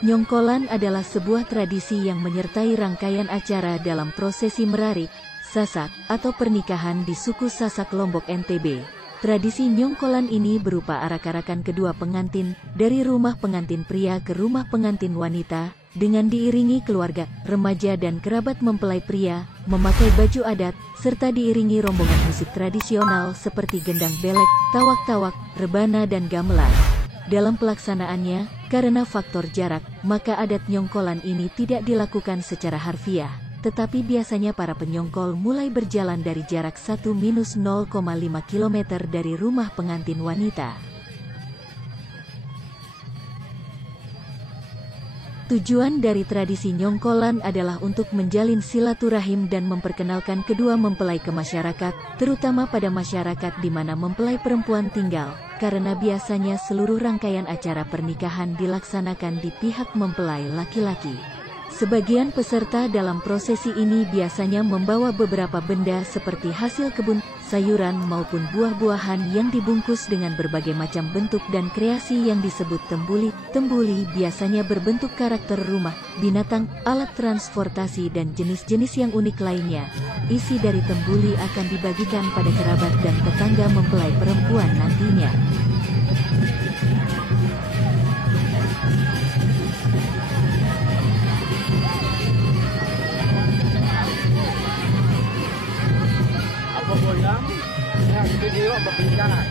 Nyongkolan adalah sebuah tradisi yang menyertai rangkaian acara dalam prosesi merarik, sasak, atau pernikahan di suku Sasak Lombok NTB. Tradisi nyongkolan ini berupa arak-arakan kedua pengantin, dari rumah pengantin pria ke rumah pengantin wanita, dengan diiringi keluarga, remaja dan kerabat mempelai pria, memakai baju adat, serta diiringi rombongan musik tradisional seperti gendang belek, tawak-tawak, rebana dan gamelan. Dalam pelaksanaannya, karena faktor jarak, maka adat nyongkolan ini tidak dilakukan secara harfiah, tetapi biasanya para penyongkol mulai berjalan dari jarak 1-0,5 km dari rumah pengantin wanita. Tujuan dari tradisi nyongkolan adalah untuk menjalin silaturahim dan memperkenalkan kedua mempelai ke masyarakat, terutama pada masyarakat di mana mempelai perempuan tinggal, karena biasanya seluruh rangkaian acara pernikahan dilaksanakan di pihak mempelai laki-laki. Sebagian peserta dalam prosesi ini biasanya membawa beberapa benda seperti hasil kebun, sayuran maupun buah-buahan yang dibungkus dengan berbagai macam bentuk dan kreasi yang disebut tembuli. Tembuli biasanya berbentuk karakter rumah, binatang, alat transportasi dan jenis-jenis yang unik lainnya. Isi dari tembuli akan dibagikan pada kerabat dan tetangga mempelai perempuan nantinya. Video perbincangan.